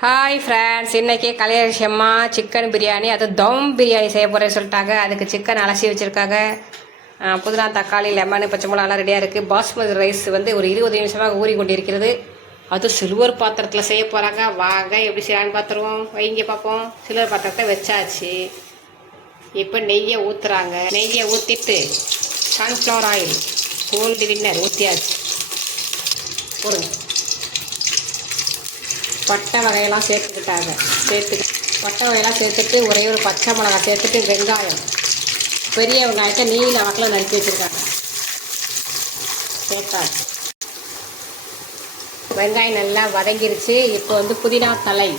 Hi friends இன்றைக்கி கல்யாணம்மா chicken biryani அது தம் பிரியாணி செய்ய போகிறேன்னு சொல்லிட்டாங்க. அதுக்கு சிக்கன் அலசி வச்சுருக்காங்க. புதினா தக்காளி லெமனு பச்சை மிளகாலாம் ரெடியாக இருக்குது பாஸ்மதி ரைஸ் வந்து ஒரு இருபது நிமிஷமாக ஊறி கொண்டிருக்கிறது. அது சில்வர் பாத்திரத்தில் செய்ய போகிறாங்க வாங்க எப்படி செய்யலான்னு பார்த்துருவோம் வைங்க பார்ப்போம். சில்வர் பாத்திரத்தை வச்சாச்சு. இப்போ நெய்யை ஊற்றுறாங்க நெய்யை ஊற்றிட்டு சன்ஃப்ளவர் ஆயில் கோல்டு வின்னர் ஊற்றியாச்சு போடுங்க. பட்டை வகையெல்லாம் சேர்த்துக்கிட்டாங்க. சேர்த்து பட்டை வகையெல்லாம் சேர்த்துட்டு ஒரே ஒரு பச்சை மிளகாய் சேர்த்துட்டு வெங்காயம். பெரிய வெங்காயத்தை நீல வாக்கில் நறுக்கி வச்சுருக்காங்க. சேர்த்தாங்க வெங்காயம் நல்லா வதங்கிருச்சு. இப்போ வந்து புதினா தலை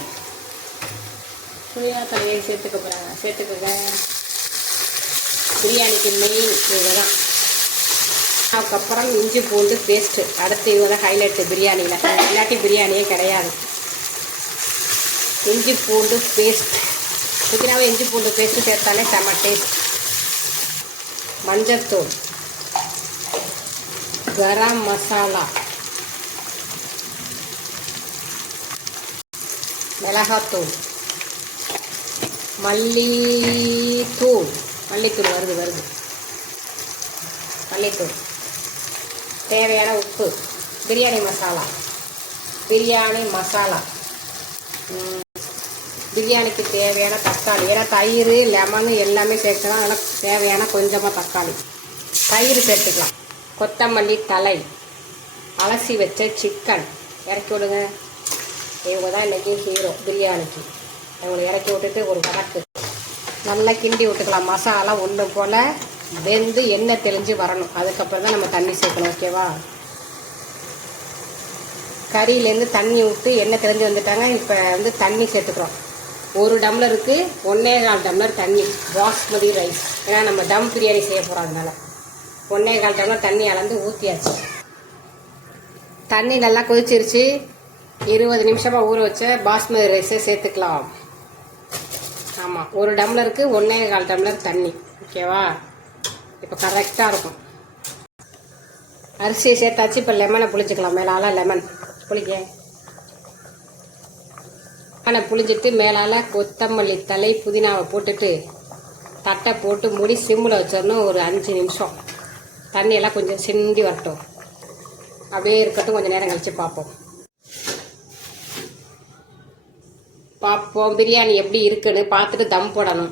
புதினா தலையை சேர்த்துக்க போகிறாங்க சேர்த்துக்கோங்க. பிரியாணிக்கு மெயின் இதுதான். அதுக்கப்புறம் இஞ்சி பூண்டு பேஸ்ட்டு அடுத்து இவங்க தான் ஹைலைட்டு பிரியாணியில். இல்லாட்டி பிரியாணியே கிடையாது. இஞ்சி பூண்டு பேஸ்ட் புதினாவை இஞ்சி பூண்டு பேஸ்ட்டு சேர்த்தாலே செம்ம டேஸ்ட் மஞ்சத்தூள் கரம் மசாலா. மிளகாத்தூள். மல்லித்தூள். மல்லித்தூள் வருது வருது. மல்லித்தூள். தேவையான உப்பு. பிரியாணி மசாலா. பிரியாணி மசாலா. பிரியாணிக்கு தேவையான தக்காளி. ஏன்னா தயிர் லெமனு எல்லாமே சேர்க்கலாம் அதனால் தேவையான கொஞ்சமாக தக்காளி. தயிர் சேர்த்துக்கலாம். கொத்தமல்லி தலை அலசி வச்ச சிக்கன் இறக்கி விடுங்க. இவங்க தான் இன்றைக்கி ஹீரோ பிரியாணிக்கு. இவங்களை இறக்கி விட்டுட்டு ஒரு கணக்கு நல்லா கிண்டி விட்டுக்கலாம். மசாலா ஒன்று போல் வெந்து எண்ணெய் தெளிஞ்சு வரணும். அதுக்கப்புறம் தான் நம்ம தண்ணி சேர்க்கணும் ஓகேவா கறியிலேருந்து தண்ணி விட்டு எண்ணெய் தெளிஞ்சு வந்துட்டாங்க. இப்போ வந்து தண்ணி சேர்த்துக்கிறோம். ஒரு டம்ளருக்கு ஒன்றே கால் டம்ளர் தண்ணி பாஸ்மதி ரைஸ். ஏன்னா நம்ம தம் பிரியாணி செய்ய போகிறோம் அதனால். ஒன்றே கால் டம்ளர் தண்ணி அளந்து ஊற்றியாச்சு தண்ணி நல்லா கொதிச்சிருச்சு. இருபது நிமிஷமாக ஊற வச்ச பாஸ்மதி ரைஸை சேர்த்துக்கலாம். ஆமாம் ஒரு டம்ளருக்கு ஒன்றே கால் டம்ளர் தண்ணி. ஓகேவா? இப்போ கரெக்டாக இருக்கும். அரிசியை சேர்த்தாச்சு. இப்போ லெமனை புளிச்சுக்கலாம். மேலால லெமன் புளிக்க. லெமனை புளிஞ்சிட்டு மேலால் கொத்தமல்லி தலை புதினாவை போட்டுட்டு தட்டை போட்டு மூடி சிம்மில் வச்சிடணும் ஒரு அஞ்சு நிமிஷம். தண்ணியெல்லாம் கொஞ்சம் சிந்தி வரட்டும். அப்படியே இருக்கட்டும் கொஞ்சம் நேரம் கழித்து பார்ப்போம். பார்ப்போம். பிரியாணி எப்படி இருக்குன்னு பார்த்துட்டு தம் போடணும்.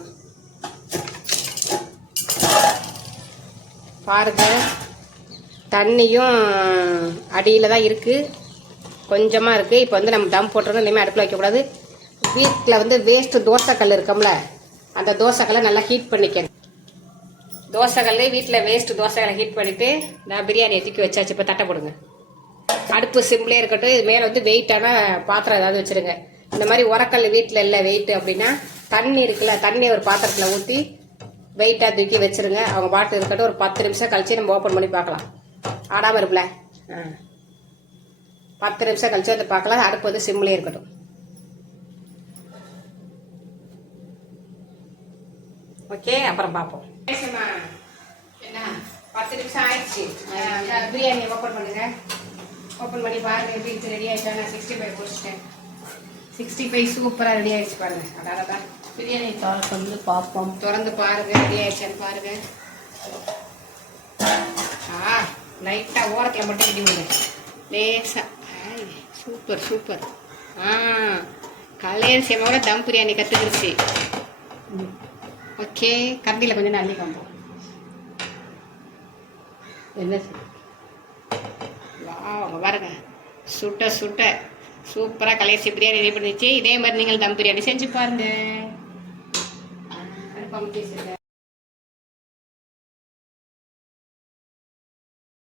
பாருங்க தண்ணியும் அடியில் தான் இருக்குது கொஞ்சமாக இருக்குது இப்போ வந்து நம்ம தம் போட்டுறோம் இனிமேல் அடுப்பில் வைக்கக்கூடாது. வீட்டில் வந்து வேஸ்ட்டு தோசைக்கல் இருக்கோம்ல அந்த தோசைக்கல்லை நல்லா ஹீட் பண்ணிக்கணும். தோசைக்கல் வீட்டில் வேஸ்ட்டு தோசைக்கல்லை ஹீட் பண்ணிவிட்டு நான் பிரியாணி எதுக்கி வச்சாச்சு இப்போ தட்டை போடுங்க. அடுப்பு சிம்லேயே இருக்கட்டும் இது மேலே வந்து வெயிட்டான பாத்திரம் ஏதாவது வச்சுருங்க. இந்த மாதிரி உரக்கல் வீட்டில் இல்லை வெயிட் அப்படின்னா தண்ணி இருக்குல்ல தண்ணி ஒரு பாத்திரத்தில் ஊற்றி வெயிட்டாக தூக்கி வச்சிருங்க. அவங்க பாட்டு இருக்கட்டும் ஒரு பத்து நிமிஷம் கழிச்சு நம்ம ஓப்பன் பண்ணி பார்க்கலாம். ஆடாமல் இருப்பில்ல ஆ. பத்து நிமிஷம் கழிச்சு வந்து பார்க்கலாம். அடுப்பு வந்து சிம்லேயே இருக்கட்டும். ஓகே அப்புறம் பார்ப்போம். என்ன? பத்து நிமிஷம் ஆயிடுச்சு. பிரியாணி ஓப்பன் பண்ணுங்க? ஓப்பன் பண்ணி பாருங்க எப்படி ரெடி ஆயிடுச்சா? நான் சிக்ஸ்டி ஃபைவ் முடிச்சிட்டேன் சிக்ஸ்டி ஃபைவ் சூப்பராக ரெடி ஆயிடுச்சு பாருங்க. அதான் பிரியாணி தாள் வந்து பார்ப்போம். திறந்து பாருங்க ரெடி ஆயிடுச்சான்னு பாருங்க. ஆ லைட்டாக ஓரத்தில் மட்டும் இடி விடுங்க. லேசா. ஐ, சூப்பர் சூப்பர் ஆ கல்யாண சேமாவோட தம் பிரியாணி கற்றுக்கிடுச்சு ஓகே கரண்டியில் கொஞ்சம் அள்ளி காம்போம் என்ன வா பாருங்க. சுட்ட சுட்ட. சூப்பராக கலையரிசி பிரியாணி ரெடி பண்ணிச்சு இதே மாதிரி நீங்கள் தம் பிரியாணி செஞ்சு பாருங்க.